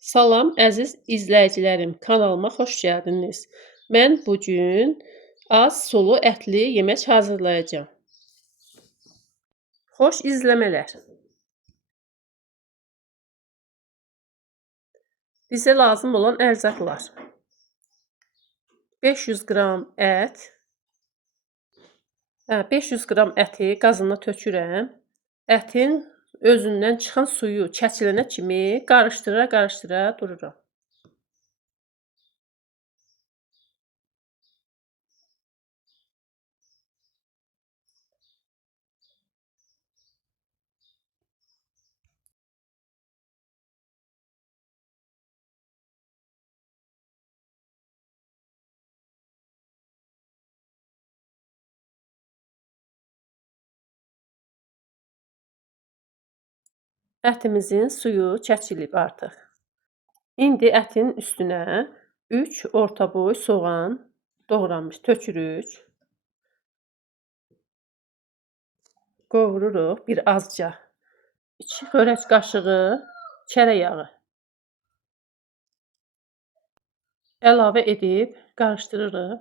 Salam əziz izləyicilərim, kanalıma xoş gəldiniz. Mən bu gün az sulu ətli yemək hazırlayacağam. Xoş izləmələr. Bizə lazım olan ərzaqlar: 500 qram ət. 500 qram əti qazana tökürəm. Ətin özündən çıxan suyu çəkilənə kimi qarışdıra dururam. Ətimizin suyu çəkilib artıq. İndi ətin üstünə 3 orta boy soğan doğranmış tökürük. Qovururuq bir azca. 2 xörək qaşığı çörək yağı əlavə edib qarışdırırıq.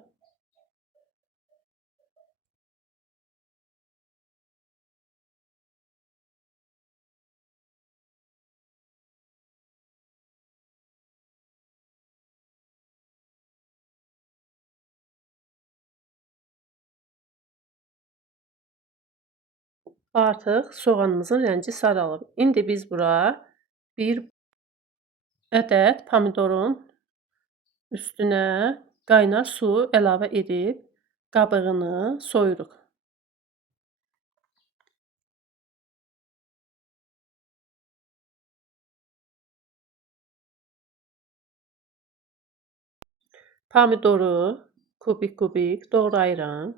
Artıq soğanımızın rəngi saralıb. İndi biz bura bir ədəd pomidorun üstünə qaynar su əlavə edib qabığını soyuruq. Pomidoru kubik doğrayıram.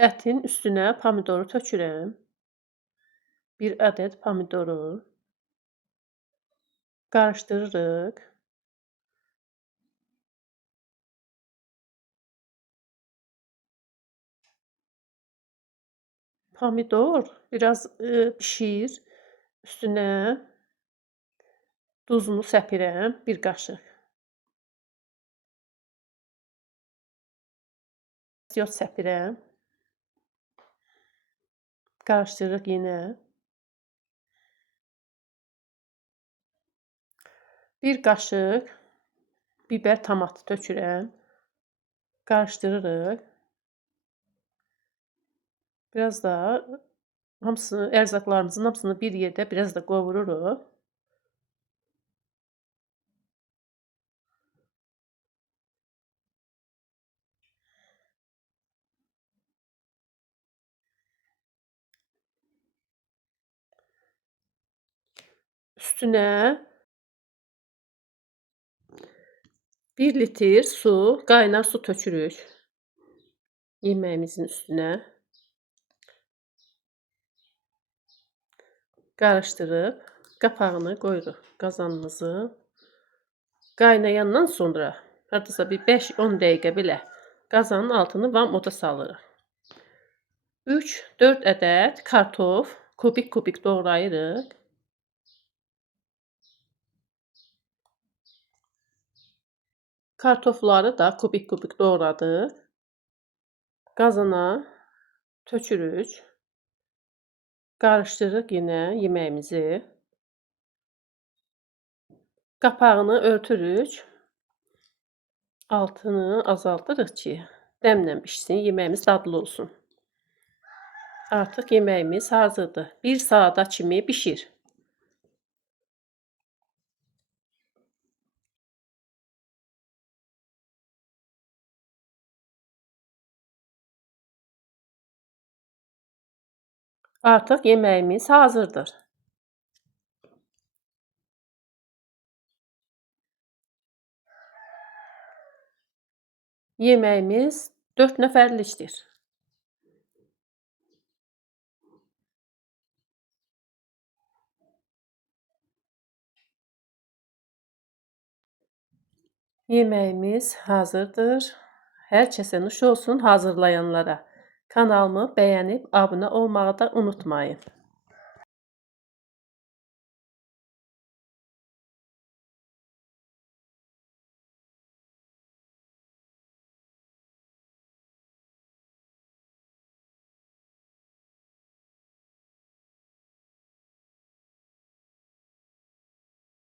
Ətin üstünə pomidoru tökürəm. Bir ədəd pomidoru qarışdırırıq. Pomidor biraz bişir. Üstünə duzunu səpirəm, bir qaşıq. Yod səpirəm. Qarışdırırıq yenə. Bir qaşıq biber tomatı tökürəm. Qarışdırırıq. Biraz da ərzaqlarımızın hamısını bir yerdə biraz da qovururuq. Üstünə 1 litr su, qaynar su tökürük yeməyimizin üstünə. Qarışdırıb qapağını qoyuruq qazanımızın. Qaynayandan sonra hardasa bir 5-10 dəqiqə belə qazanın altını vam oda salırıq. 3-4 ədəd kartof kubik doğrayırıq. Kartofları da kubik doğradıq. Qazana tökürük. Qarışdırırıq yenə yeməyimizi. Qapağını örtürük. Altını azaldırıq ki, dəmlə bişsin, yeməyimiz dadlı olsun. Artıq yeməyimiz hazırdır. 1 saata kimi bişir. Artıq yeməyimiz hazırdır. Yeməyimiz 4 nəfərlikdir. Yeməyimiz hazırdır. Hər kəsə nuş olsun hazırlayanlara. Kanalımı bəyənib abunə olmağı da unutmayın.